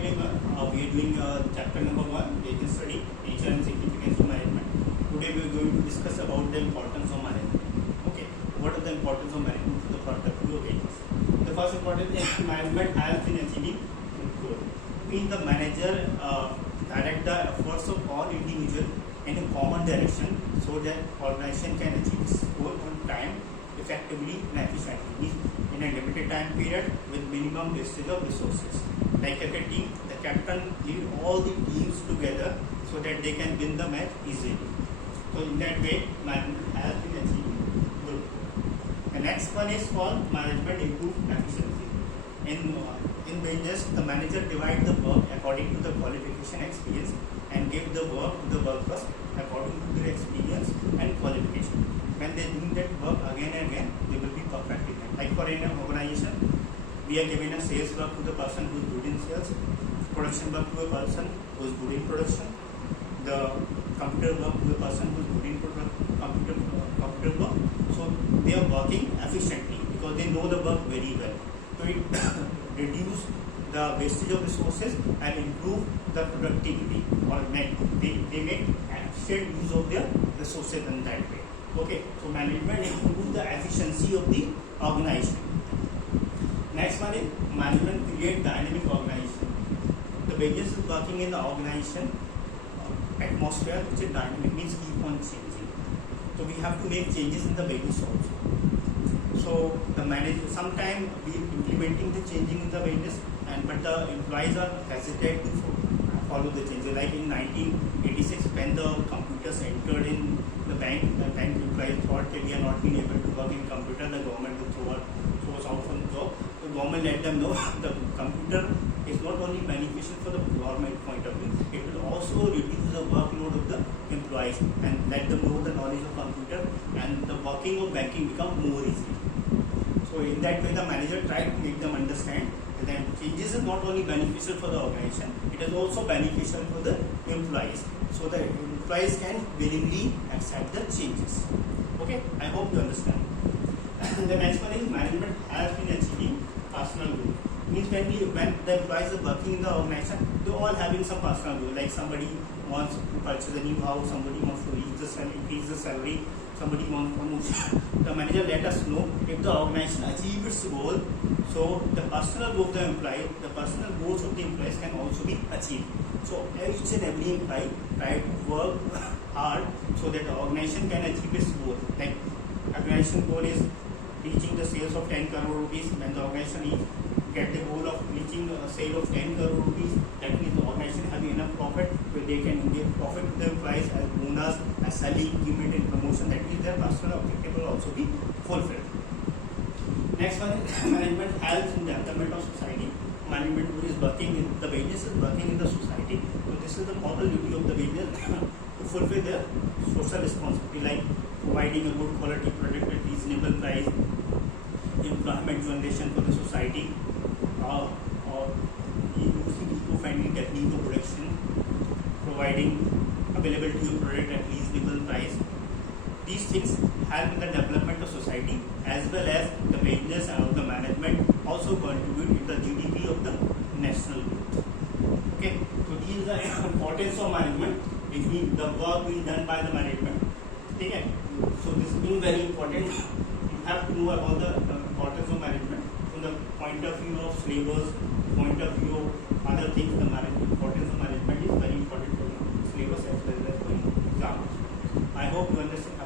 everyone. We are doing chapter number 1, business study, nature and significance of management. Today we are going to discuss about the importance of management. Okay, what are the importance of management for the point of view of business? The first importance is management helps in achieving goal. Means the manager direct the efforts of all individuals in a common direction so that organization can achieve its goal on time, effectively and efficiently in a limited time period with minimum wastage of resources. Like a team, the captain lead all the teams together so that they can win the match easily. So in that way, management has been achieving good. The next one is called management improve efficiency. In business, the manager divide the work according to the qualification experience and give the work to the workers according to their experience and qualification. When they do that work again and again, they will be perfect in it. Like for an organization, we are giving a sales work to the person who is good in sales, production work to a person who is good in production, the computer work to a person who is good in computer work. So they are working efficiently because they know the work very well. So it reduce the wastage of resources and improve the productivity, or they make efficient use of their resources in that way. Okay, so management improves the efficiency of the organization. Next one is management create dynamic organization. The business is working in the organization atmosphere which is dynamic, means keep on changing. So we have to make changes in the business also. So the manager sometimes we implementing the changing in the business, but the employees are hesitant to follow the changes. Like in 1986, when the computers entered in the bank employees thought that we are not being able to work in computer, the government will throw us out from the job. The government let them know the computer is not only beneficial for the government point of view, it will also reduce the workload of the employees and let them know the knowledge of computer, and the working of banking become more easy. So in that way, the manager tried to make them understand that changes is not only beneficial for the organization, it is also beneficial for the employees. So the employees can willingly accept the changes. Okay, I hope you understand. The next one is management has been achieving personal growth. Means when the employees are working in the organization, they all having some personal growth. Like somebody wants to purchase a new house, somebody wants to increase the salary, somebody wants promotion. The manager let us know if the organization achieves its goal. So the personal growth of the employee, the personal goals of the employees can also be achieved. So each and every employee try to work hard so that the organization can achieve its goal. Like organization goal is reaching the sales of 10 crore rupees. When the organization get the goal of reaching a sale of 10 crore rupees, that means the organization having enough profit where they can give profit to the employees as bonus, as salary increment and promotion. That means their personal objective will also be fulfilled. Next one is management helps in the development of society. Management is working in the business is working in the society. So this is the moral duty of the business to fulfill their social responsibility, like providing a good quality product at reasonable price, employment generation for the society, or using eco-friendly technique of production, providing availability of product at reasonable price. These things help in the development of society, as well as the business and the management also contribute in the GDP of the national growth. Okay, so these are the importance of management, which means the work being done by the management. Okay, so this being very important, you have to know about the importance of management from the point of view of syllabus, point of view of other things. The importance of management is very important for syllabus as well as for exams. I hope you understand.